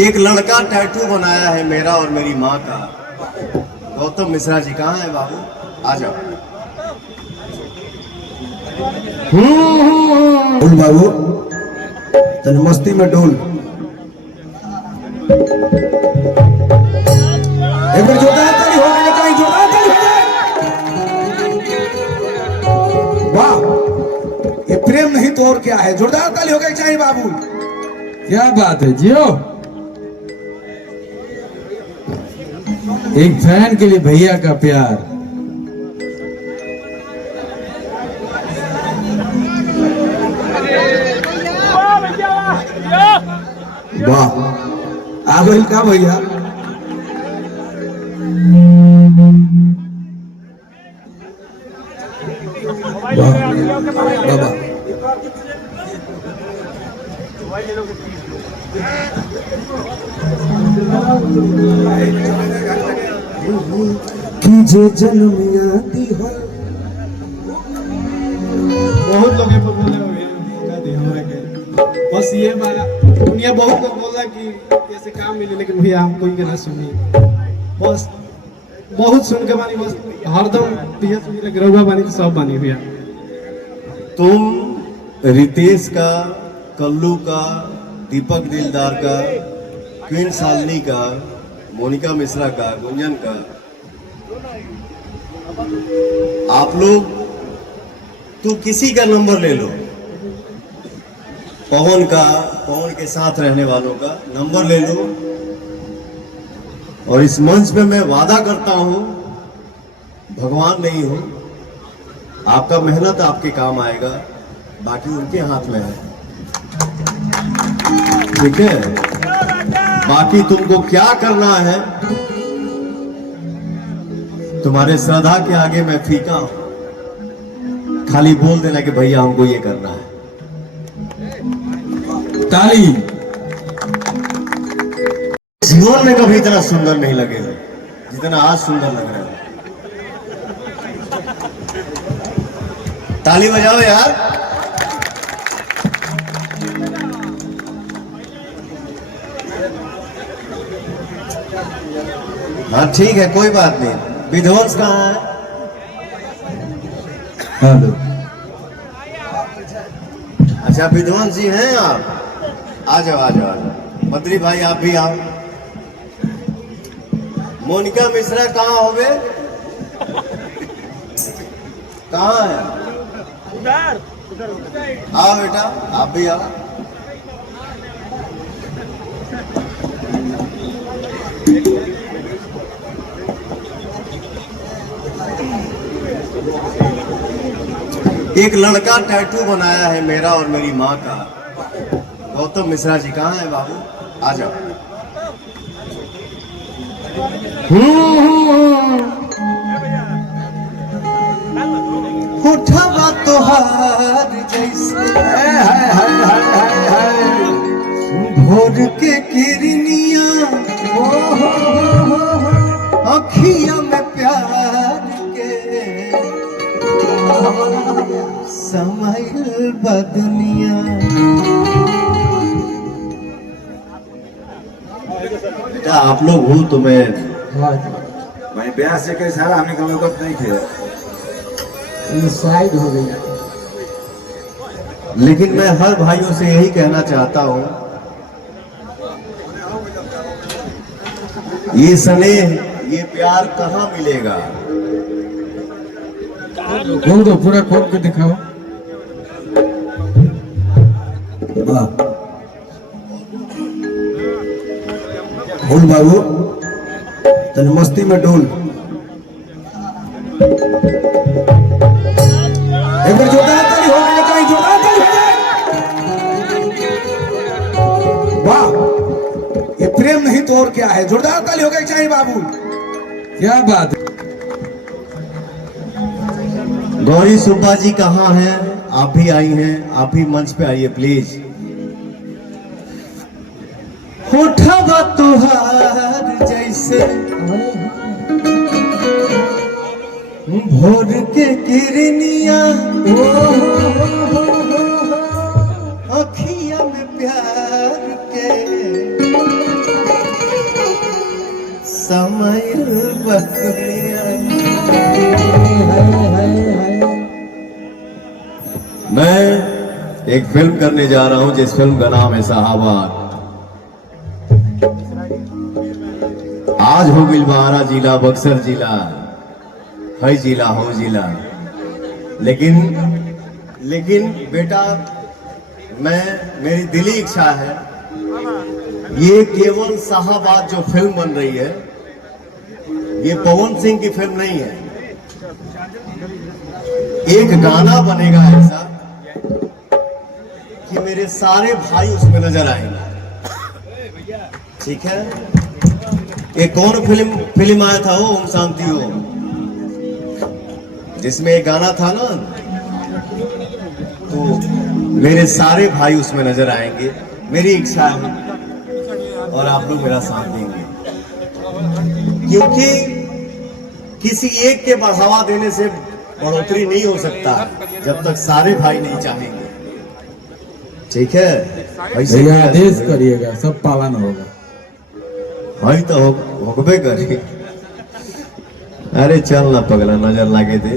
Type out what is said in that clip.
एक लड़का टैटू बनाया है मेरा और मेरी माँ का। गौतम मिश्रा जी कहाँ है बाबू? आ जाओ। डोल बाबू तन मस्ती में डोल। एक बार जोरदार ताली हो गई, कहीं जोरदार ताली हो जाए। वाह, ये प्रेम नहीं तो और क्या है। जोरदार ताली हो गई चाहिए बाबू। क्या बात है जियो। एक फैन के लिए भैया का प्यार। वाह, आ गई का भैया। वाह बाबा, कीजे जन्म यादी हो। बहुत लोग बोले बस ये हमारा दुनिया बहुत लोग बोला कि कैसे काम मिले, लेकिन भैया हम कोई के ना सुनी। बस बहुत सुन के बानी, बस हरदम पिया सुन के रहुआ बानी तो सब बानी भैया। तुम रितेश का, कल्लू का, दीपक दिलदार का, क्वीन शालिनी का, मोनिका मिश्रा का, गुंजन का, आप लोग तो किसी का नंबर ले लो। पवन का, पवन के साथ रहने वालों का नंबर ले लो। और इस मंच पे मैं वादा करता हूं, भगवान नहीं हूं, आपका मेहनत आपके काम आएगा, बाकी उनके हाथ में है। ठीक है, बाकी तुमको क्या करना है, तुम्हारे श्रद्धा के आगे मैं फीका हूं। खाली बोल देना कि भैया हमको ये करना है। ताली। जीवन में कभी इतना सुंदर नहीं लगेगा जितना आज सुंदर लग रहा है। ताली बजाओ यार। हाँ ठीक है, कोई बात नहीं। विध्वंस कहाँ है? हेलो। अच्छा विध्वंस जी हैं आप? आ जाओ आ जाओ आ जाओ। बद्री भाई आप भी आओ। मोनिका मिश्रा कहाँ हो गए? कहाँ है? आओ बेटा, आप भी आओ। एक लड़का टैटू बनाया है मेरा और मेरी माँ का। गौतम मिश्रा जी कहाँ है बाबू? आ जाओ। उठवा तोहार जैसे भोर के किरनिया, अखिया में प्यार के समाइल बदनिया। क्या आप लोग हो तो मैं ब्याह से कई सारा हमें कभी वक्त नहीं थे, साइड हो गई। लेकिन मैं हर भाइयों से यही कहना चाहता हूं, ये स्नेह, ये प्यार कहाँ मिलेगा? खोल दो, पूरा खोल के दिखाओ। वाह, डोल बाबू तन मस्ती में डोल। एक बार जोरदार ताली हो गई, कहीं जोरदार ताली हो जाए। वाह, ये प्रेम नहीं तो और क्या है। जोरदार ताली हो गई चाहिए बाबू। क्या बात है। गौरी सुब्बा जी कहाँ हैं? आप भी आई हैं, आप भी मंच पे आइए प्लीज। उठवा तुहार जैसे भोर के किरनिया, अखिया में प्यार के समय बदलिया। मैं एक फिल्म करने जा रहा हूं जिस फिल्म का नाम है साहबात। आज हो बिलवारा जिला, बक्सर जिला, है जिला हो जिला, लेकिन बेटा मेरी दिली इच्छा है, ये केवल साहबात जो फिल्म बन रही है, ये पवन सिंह की फिल्म नहीं है। एक गाना बनेगा ऐसा कि मेरे सारे भाई उसमें नजर आएंगे। ठीक है? एक कौन फिल्म आया था वो, ओम शांति ओम, जिसमें एक गाना था ना, तो मेरे सारे भाई उसमें नजर आएंगे। मेरी इच्छा है और आप लोग मेरा साथ देंगे, क्योंकि किसी एक के बढ़ावा देने से बढ़ोतरी नहीं हो सकता जब तक सारे भाई नहीं चाहेंगे। ठीक है? भैया आदेश करिएगा, सब पालन होगा। भाई तो होकबे करी। अरे चल ना पगला, नजर लागे दे।